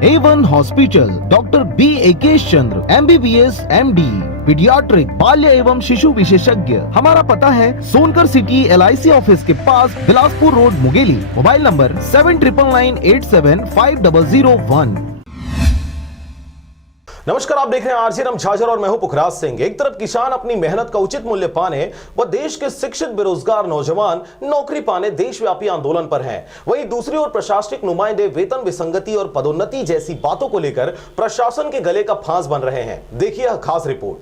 A1 hospital, doctor B एकेश चंद्र, MBBS MD, paediatric, बाल्य एवं शिशु विशेषज्ञ। हमारा पता है सोनकर सिटी LIC ऑफिस के पास, Bilaspur road, Mungeli. Mobile number 7999875001। नमस्कार, आप देख रहे हैं आरजे रमझाझर और मैं हूं पुखराज सिंह। एक तरफ किसान अपनी मेहनत का उचित मूल्य पाने व देश के शिक्षित बेरोजगार नौजवान नौकरी पाने देशव्यापी आंदोलन पर हैं, वहीं दूसरी ओर प्रशासनिक नुमाइंदे वेतन विसंगति और पदोन्नति जैसी बातों को लेकर प्रशासन के गले का फांस बन रहे हैं। देखिए यह खास रिपोर्ट।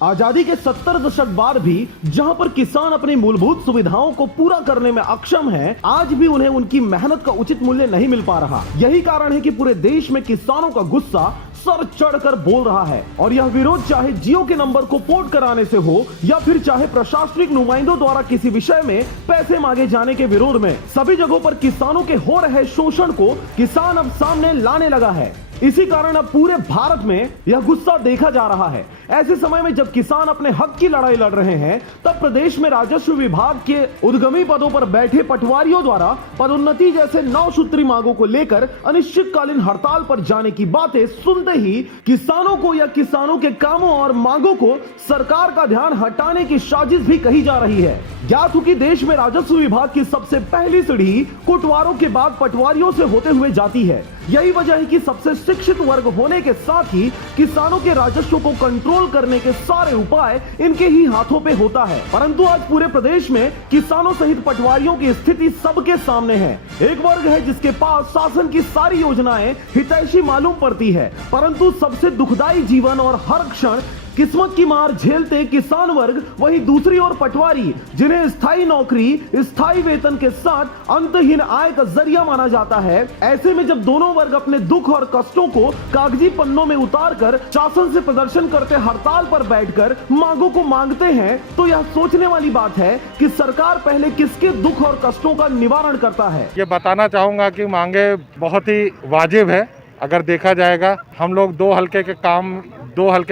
आजादी के 70 दशक बाद भी जहां पर किसान अपनी मूलभूत सुविधाओं को पूरा करने में अक्षम हैं, आज भी उन्हें उनकी मेहनत का उचित मूल्य नहीं मिल पा रहा। यही कारण है कि पूरे देश में किसानों का गुस्सा सर चढ़कर बोल रहा है और यह विरोध चाहे जियो के नंबर को पोर्ट कराने से हो या फिर चाहे प्रशासनिक नुमाइंदों द्वारा किसी विषय में पैसे मांगे जाने के विरोध में, सभी जगहों पर किसानों के हो रहे शोषण को किसान अब सामने लाने लगा है। इसी कारण अब पूरे भारत में यह गुस्सा देखा जा रहा है। ऐसे समय में जब किसान अपने हक की लड़ाई लड़ रहे हैं, तब प्रदेश में राजस्व विभाग के उद्यमी पदों पर बैठे पटवारियों द्वारा पदोन्नति जैसे 9 सूत्री मांगों को लेकर अनिश्चितकालीन हड़ताल पर जाने की बातें सुनते ही किसानों को या किसानों के कामों और मांगों को सरकार का ध्यान हटाने की साजिश भी कही जा रही है। ज्ञात हो कि देश में राजस्व विभाग की सबसे पहली सीढ़ी कोटवारों के बाद पटवारियों से होते हुए जाती है। यही वजह है कि सबसे शिक्षित वर्ग होने के साथ ही किसानों के राजस्व को कंट्रोल करने के सारे उपाय इनके ही हाथों पे होता है। परंतु आज पूरे प्रदेश में किसानों सहित पटवारियों की स्थिति सबके सामने है। एक वर्ग है जिसके पास शासन की सारी योजनाएं हितैषी मालूम पड़ती है, परंतु सबसे दुखदाई जीवन और हर क्षण किस्मत की मार झेलते किसान वर्ग, वही दूसरी ओर पटवारी जिन्हें स्थायी नौकरी, स्थायी वेतन के साथ अंतहीन आय का जरिया माना जाता है। ऐसे में जब दोनों वर्ग अपने दुख और कष्टों को कागजी पन्नों में उतारकर शासन से प्रदर्शन करते हड़ताल पर बैठकर मांगों को मांगते हैं, तो यह सोचने वाली बात है कि सरकार पहले किसके दुख और कष्टों का निवारण करता है। ये बताना चाहूंगा कि मांगे बहुत ही वाजिब है। अगर देखा जाएगा, हम लोग 2 हल्के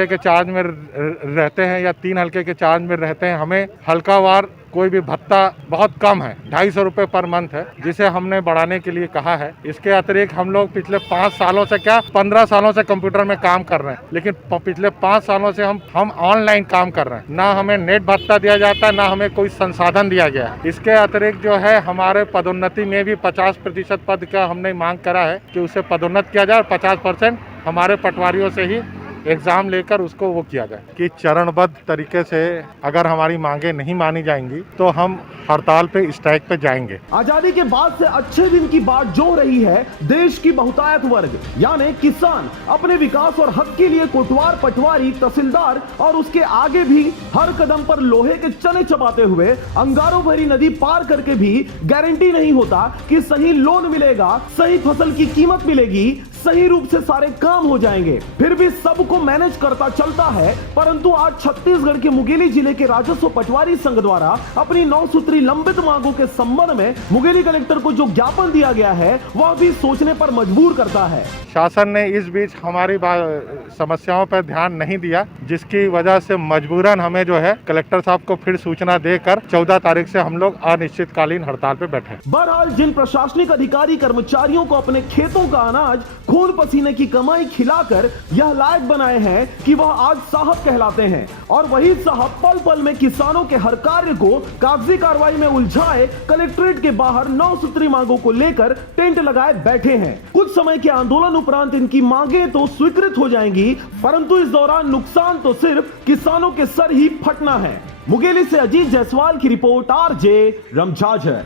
के चार्ज में रहते हैं या 3 हल्के के चार्ज में रहते हैं। हमें हल्कावार कोई भी भत्ता बहुत कम है, 250 रुपये पर मंथ है, जिसे हमने बढ़ाने के लिए कहा है। इसके अतिरिक्त हम लोग पिछले 5 सालों से 15 सालों से कंप्यूटर में काम कर रहे हैं, लेकिन पिछले 5 सालों से हम ऑनलाइन काम कर रहे हैं। ना हमें नेट भत्ता दिया जाता है, ना हमें कोई संसाधन दिया गया है। इसके अतिरिक्त जो है, हमारे पदोन्नति में भी 50% पद का हमने मांग करा है कि उसे पदोन्नत किया जाए और 50% हमारे पटवारियों से ही एग्जाम लेकर उसको वो किया जाए कि चरणबद्ध तरीके से अगर हमारी मांगे नहीं मानी जाएंगी तो हम हड़ताल पे, स्ट्राइक पे जाएंगे। आजादी के बाद से अच्छे दिन की बात जो रही है, देश की बहुतायत वर्ग यानी किसान अपने विकास और हक के लिए कोटवार, पटवारी, तहसीलदार और उसके आगे भी हर कदम पर लोहे के चने चबाते हुए अंगारों भरी नदी पार करके भी गारंटी नहीं होता कि सही लोन मिलेगा, सही फसल की कीमत मिलेगी, सही रूप से सारे काम हो जाएंगे। फिर भी सबको मैनेज करता चलता है। परंतु आज छत्तीसगढ़ के मुंगेली जिले के राजस्व पटवारी संघ द्वारा अपनी 9 सूत्री लंबित मांगों के संबंध में मुंगेली कलेक्टर को जो ज्ञापन दिया गया है, वह भी सोचने पर मजबूर करता है। शासन ने इस बीच हमारी समस्याओं पर ध्यान नहीं दिया, जिसकी वजह से मजबूरन हमें जो है कलेक्टर साहब को फिर सूचना देकर 14 तारीख से हम लोग अनिश्चितकालीन हड़ताल पे बैठे। बहरहाल जिन प्रशासनिक अधिकारी कर्मचारियों को अपने खेतों का अनाज खून पसीने की कमाई खिलाकर यह लायक बनाए हैं कि वह आज साहब कहलाते हैं, और वही साहब पल पल में किसानों के हर कार्य को कागजी कार्रवाई में उलझाए कलेक्ट्रेट के बाहर 9 सूत्री मांगों को लेकर टेंट लगाए बैठे हैं। कुछ समय के आंदोलन उपरांत इनकी मांगे तो स्वीकृत हो जाएंगी, परंतु इस दौरान नुकसान तो सिर्फ किसानों के सर ही फटना है। मुंगेली से अजीत जायसवाल की रिपोर्ट, आरजे रमझाझर।